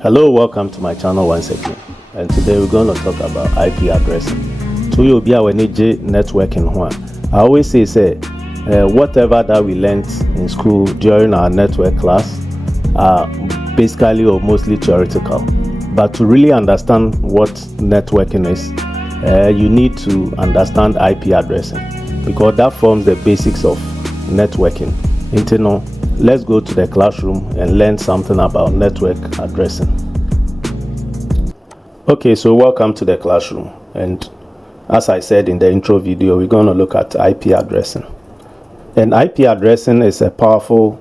Hello, welcome to my channel once again, and today we're going to talk about IP addressing. So you'll be our networking one. I always say whatever that we learned in school during our network class are basically or mostly theoretical, but to really understand what networking is, you need to understand IP addressing, because that forms the basics of networking. Let's go to the classroom and learn something about network addressing. Okay, so welcome to the classroom, and as I said in the intro video, we're going to look at IP addressing. And IP addressing is a powerful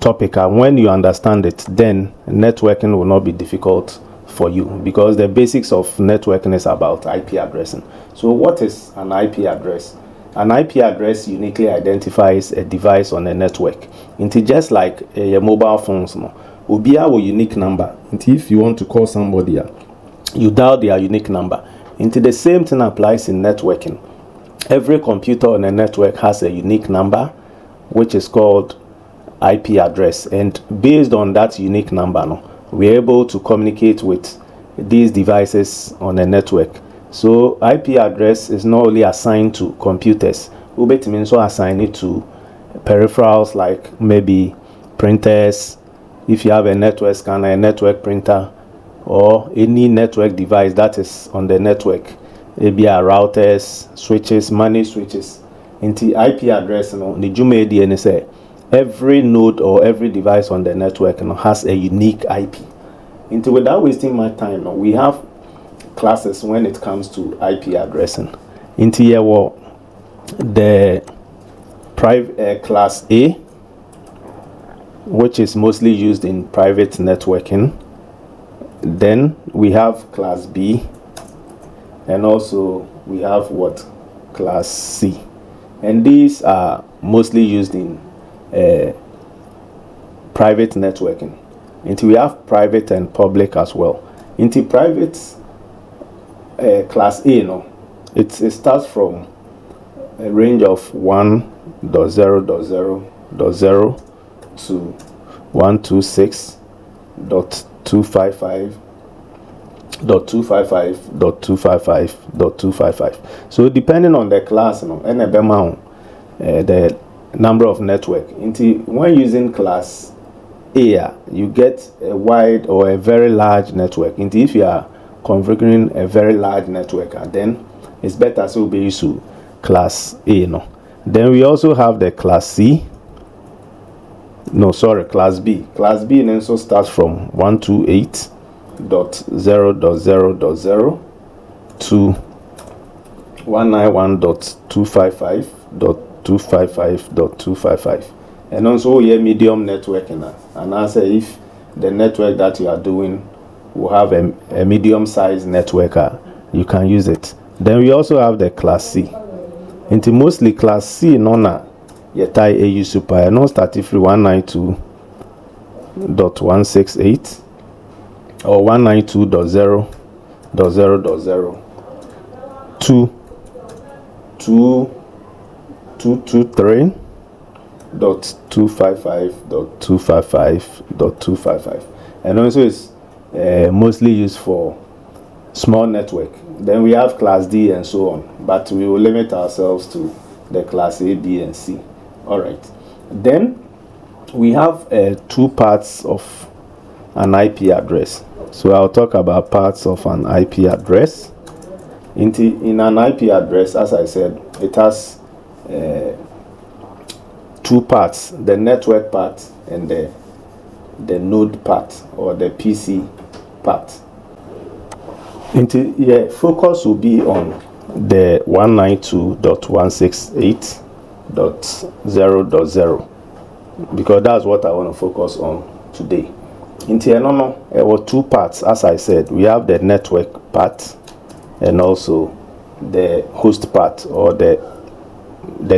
topic, and when you understand it, then networking will not be difficult for you, because the basics of networking is about IP addressing. So what is an IP address? An IP address uniquely identifies a device on a network. It's just like your mobile phones. We have a unique number. If you want to call somebody, you dial their unique number. The same thing applies in networking. Every computer on a network has a unique number, which is called IP address. And based on that unique number, we're able to communicate with these devices on a network. So IP address is not only assigned to computers, we also assign it to peripherals like maybe printers, if you have a network scanner, a network printer, or any network device that is on the network. Maybe routers, switches, managed switches. Into IP address, the Jumedi and say every node or every device on the network has a unique IP. Without wasting my time, we have classes when it comes to IP addressing. The private class A, which is mostly used in private networking. Then we have class B, and also we have class C, and these are mostly used in private networking. We have private and public as well. Private class A, it starts from a range of 1.0.0.0 to 126.255.255.255.255. So depending on the class, and the number of network. When using class A, you get a wide or a very large network. If you are configuring a very large network, then it's better so be used to class A. Then we also have the class C. Class B. Class B also starts from 128.0.0.0 to 191.255.255.255. And also medium networking. And I say if the network that you are doing will have a medium sized network, you can use it. Then we also have the class C. Mostly class C tie AU super and non starting free 192.168 or 192.0.0.0 to 223.255.255.255, and also it's mostly used for small network. Then we have class D and so on, but we will limit ourselves to the class A, B, and C. All right. Then we have two parts of an IP address. So I'll talk about parts of an IP address. In an IP address, as I said, it has two parts: the network part and the node part, or the PC part. Focus will be on the 192.168.0.0, because that's what I want to focus on today. There were two parts, as I said. We have the network part and also the host part, or the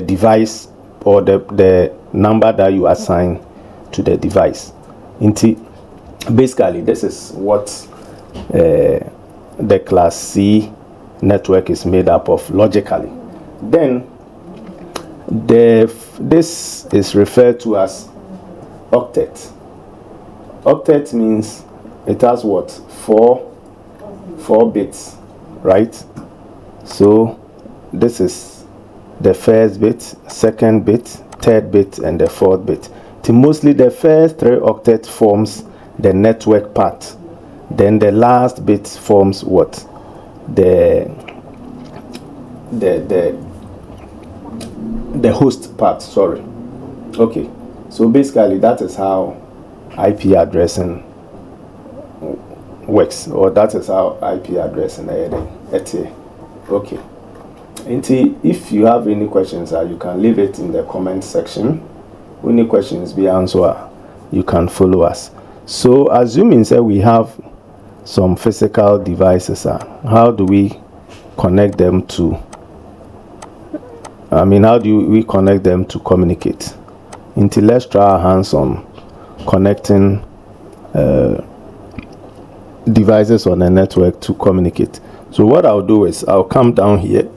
device, or the number that you assign to the device. Basically, this is what the class C network is made up of logically. Then This is referred to as octet. Octet means it has what? Four bits, right? So this is the first bit, second bit, third bit, and the fourth bit. Mostly the first 3 octets forms the network part. Then the last bit forms what? The host part, sorry. Okay, so basically that is how IP addressing works, or that is how IP addressing okay. If you have any questions, you can leave it in the comment section. Any questions be answered, you can follow us. So assuming that we have some physical devices, how do we connect them to how do we connect them to communicate? Let's try our hands on connecting devices on a network to communicate. So what I'll do is I'll come down here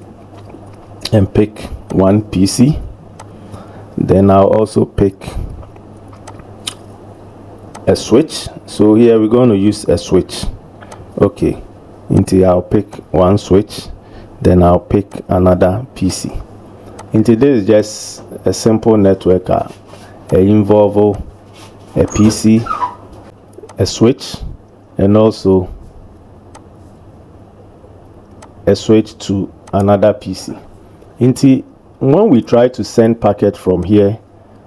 and pick one PC. Then I'll also pick a switch. So here we're going to use a switch. Okay, I'll pick one switch, then I'll pick another PC. This is just a simple network. Involve a PC, a switch, and also a switch to another PC. When we try to send packet from here,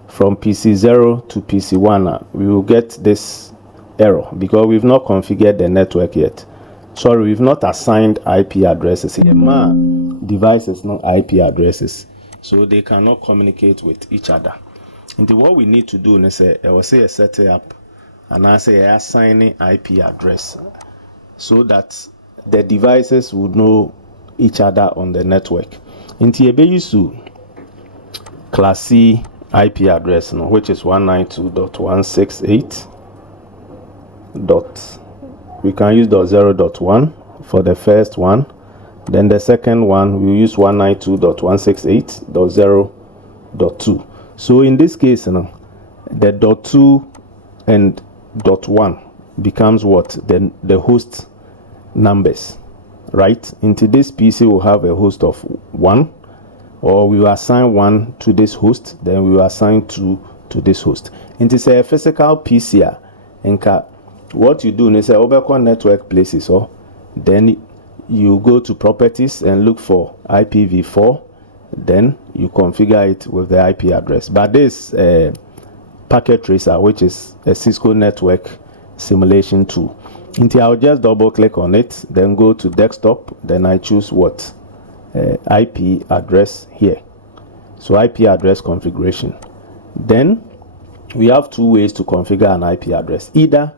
from PC 0 to PC 1, we will get this error because we've not configured the network yet. Sorry, we've not assigned IP addresses here. Devices, not IP addresses, so they cannot communicate with each other. What we need to do is set up and assign IP address so that the devices would know each other on the network. Use class C IP address, which is 192.168. We can use .0.1 for the first one. Then the second one we use 192.168.0.2. So in this case, the .2 and .1 becomes what? The host numbers, right? Into this PC will have a host of 1, or we will assign 1 to this host, then we will assign 2 to this host. Into a physical PC, what you do is a network places, or then you go to properties and look for IPv4, then you configure it with the IP address. But this packet tracer, which is a Cisco network simulation tool, I'll just double click on it, then go to desktop, then I choose what? IP address here. So IP address configuration. Then we have 2 ways to configure an IP address. Either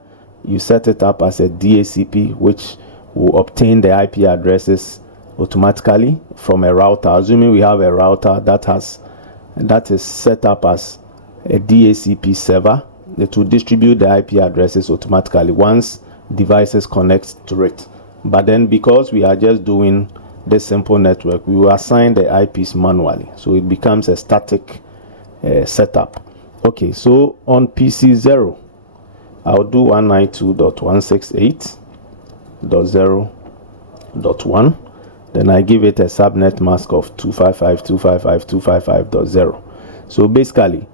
you set it up as a DHCP, which will obtain the IP addresses automatically from a router. Assuming we have a router that is set up as a DHCP server, it will distribute the IP addresses automatically once devices connect to it. But then because we are just doing this simple network, we will assign the IPs manually, so it becomes a static setup. Okay, so on PC 0, I'll do 192.168.0.1. Then I give it a subnet mask of 255.255.255.0. So basically,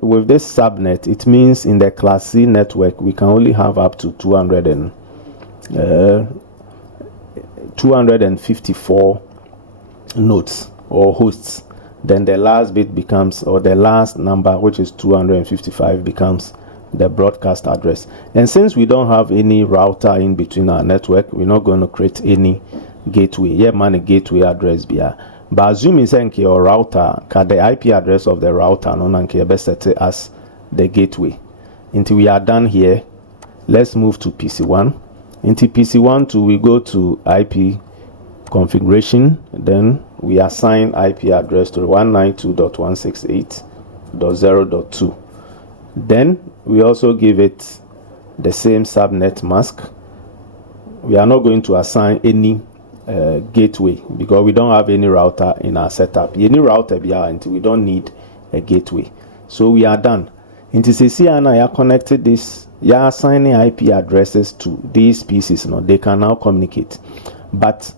with this subnet, it means in the class C network we can only have up to 254 nodes or hosts. Then the last bit becomes, or the last number, which is 255, becomes the broadcast address. And since we don't have any router in between our network, we're not going to create any gateway. Yeah, man, a gateway address be. But assuming that your router, the IP address of the router, no, best set it as the gateway. Until we are done here, let's move to PC1. Into PC1 too, we go to IP configuration. Then we assign IP address to 192.168.0.2. Then we also give it the same subnet mask. We are not going to assign any gateway, because we don't have any router in our setup. Any router until we don't need a gateway. So we are done. Into CC and I are connected this, you are assigning IP addresses to these pieces. No, they can now communicate. But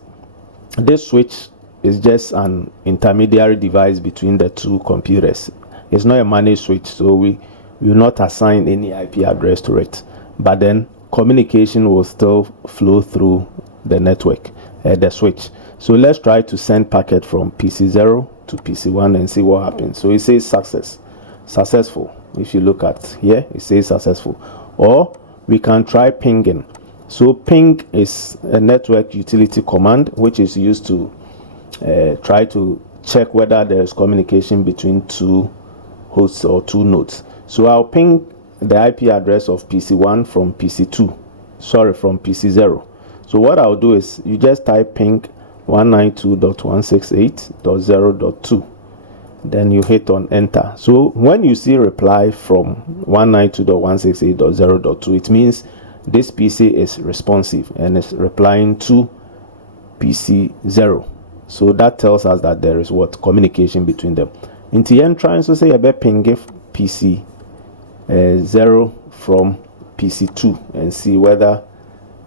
this switch is just an intermediary device between the two computers. It's not a managed switch, so we will not assign any IP address to it. But then communication will still flow through the network, the switch. So let's try to send packet from PC0 to PC1 and see what happens. So it says successful. If you look at here, it says successful. Or we can try pinging. So ping is a network utility command which is used to try to check whether there is communication between two hosts or two nodes. So I'll ping the IP address of PC1 from PC0. So what I'll do is you just type ping 192.168.0.2. Then you hit on enter. So when you see reply from 192.168.0.2, it means this PC is responsive and is replying to PC0. So that tells us that there is what communication between them. In the entrance, so say about ping PC 0 from PC2 and see whether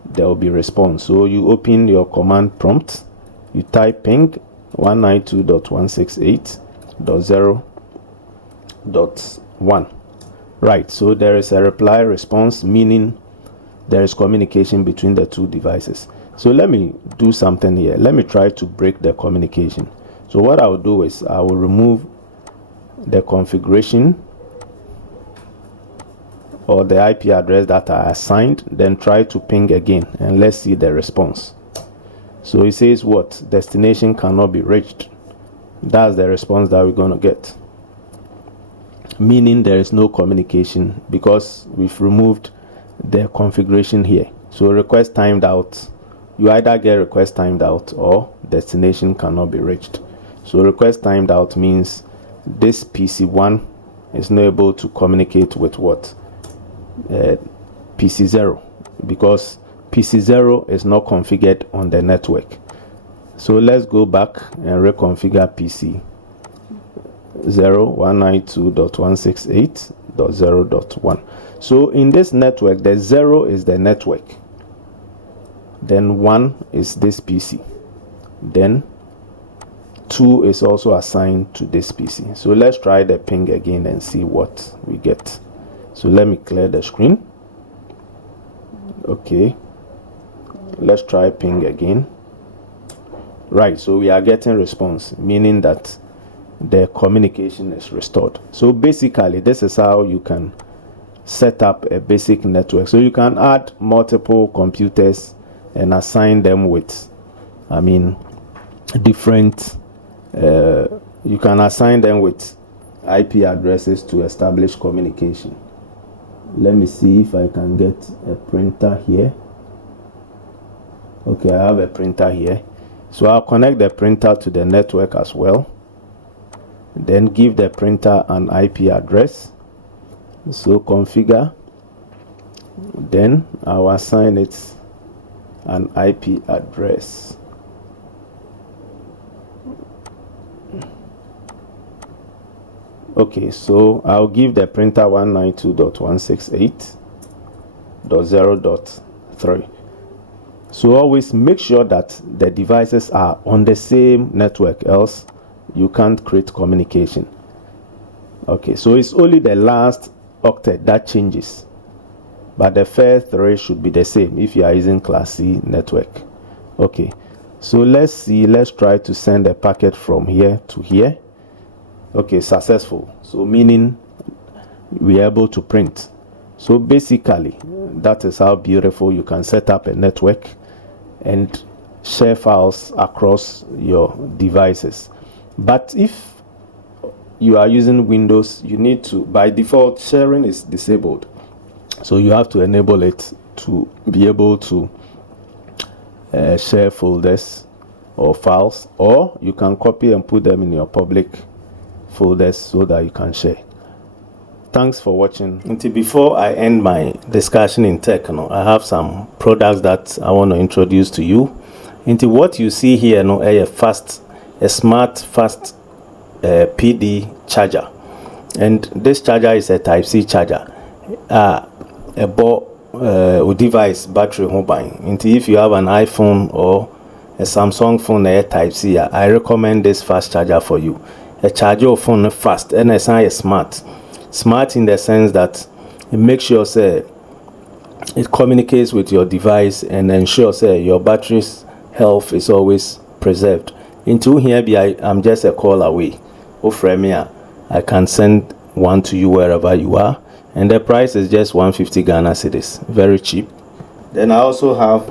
there will be response. So you open your command prompt, you type ping 192.168.0.1. Right, so there is a reply response, meaning there is communication between the two devices. So let me do something here. Let me try to break the communication. So what I will do is I will remove the configuration or the IP address that I assigned, then try to ping again, and let's see the response. So it says what? Destination cannot be reached. That's the response that we're going to get, meaning there is no communication because we've removed the configuration here. So request timed out, you either get request timed out or destination cannot be reached. So request timed out means this PC1 is not able to communicate with what? PC0, because PC0 is not configured on the network. So let's go back and reconfigure PC 192.168.0.1. So in this network, the 0 is the network, then 1 is this PC, then 2 is also assigned to this PC. So let's try the ping again and see what we get. So let me clear the screen. Okay, let's try ping again. Right, so we are getting response, meaning that the communication is restored. So basically this is how you can set up a basic network. So you can add multiple computers and assign them with different you can assign them with IP addresses to establish communication. Let me see if I can get a printer here. Okay, I have a printer here. So I'll connect the printer to the network as well. Then give the printer an IP address. So configure. Then I'll assign it an IP address. Okay, so I'll give the printer 192.168.0.3. So always make sure that the devices are on the same network, else you can't create communication. Okay, so it's only the last octet that changes, but the first three should be the same if you are using Class C network. Okay, so let's see, let's try to send a packet from here to here. Okay, successful. So meaning we are able to print. So basically that is how beautiful you can set up a network and share files across your devices. But if you are using Windows, you need to, by default sharing is disabled, so you have to enable it to be able to share folders or files, or you can copy and put them in your public folders so that you can share. Thanks for watching. Until before I end my discussion in tech, I have some products that I want to introduce to you. Into what you see here, no, a smart fast PD charger, and this charger is a Type C charger. A device battery home buying. Into if you have an iPhone or a Samsung phone, a Type C, I recommend this fast charger for you. A charger phone fast, and it's smart in the sense that it makes sure say it communicates with your device and ensures say your battery's health is always preserved. Into here, I'm just a call away. I can send one to you wherever you are, and the price is just 150 Ghana cedis, very cheap. Then I also have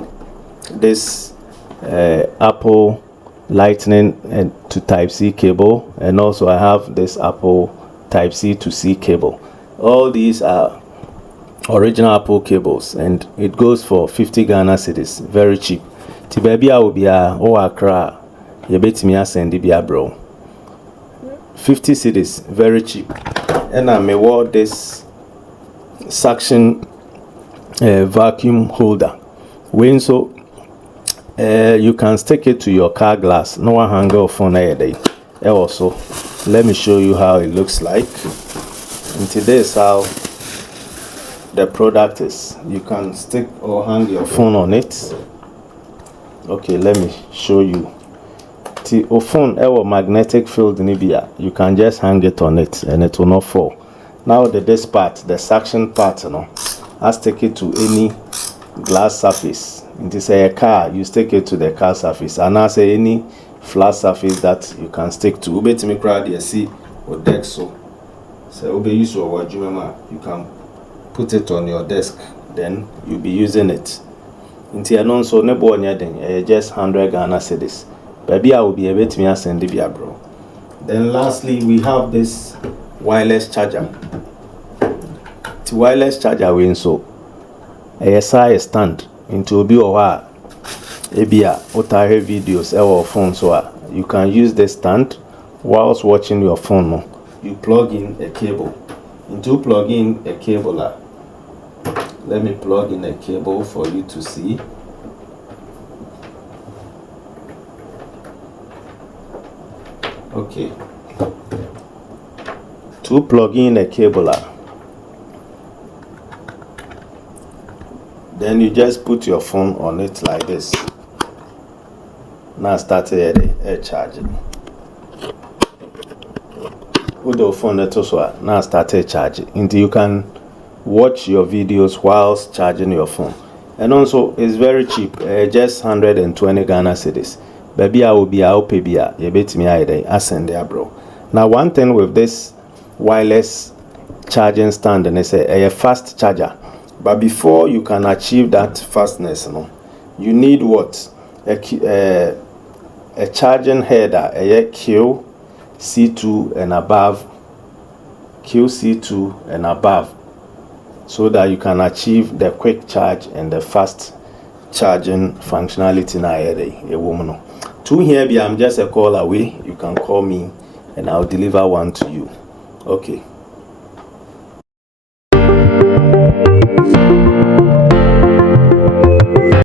this Apple Lightning and to Type C cable, and also I have this Apple Type C to C cable. All these are original Apple cables, and it goes for 50 Ghana cedis, very cheap. Ti baby I will be Accra, you bet me send it bro. 50 cedis, very cheap. And I may wear this suction vacuum holder. When so you can stick it to your car glass. No one hang off on a day. Also, let me show you how it looks like. And today is how the product is. You can stick or hang your phone on it. Okay, let me show you. The phone magnetic field nibia, you can just hang it on it and it will not fall. Now this part, the suction part, I stick it to any glass surface. It is a car, you stick it to the car surface, and I say any flat surface that you can stick to. Ube me crowd you see or deck so ube use your word you can put it on your desk, then you'll be using it. Into a non so nebo nyading just 100 Ghana cedis. Baby, I will be able to send it bro. Then lastly, we have this wireless charger. The wireless charger we so a size stand into obi or ebia otahe videos or phone, so you can use the stand whilst watching your phone. No, you plug in a cable. Into plug in a cable. Let me plug in a cable for you to see. Okay, to plug in a cable, then you just put your phone on it like this. Now start a charging. With the phone now start a charging until you can watch your videos whilst charging your phone. And also it's very cheap, just 120 Ghana cedis. Baby, I will be out pay beer. You bet me I send there, bro. Now, one thing with this wireless charging stand, and it's a fast charger. But before you can achieve that fastness, you need what? A charging header, a QC2 and above, QC2 and above, so that you can achieve the quick charge and the fast charging functionality na a woman. To here be I'm just a call away. You can call me and I'll deliver one to you. Okay.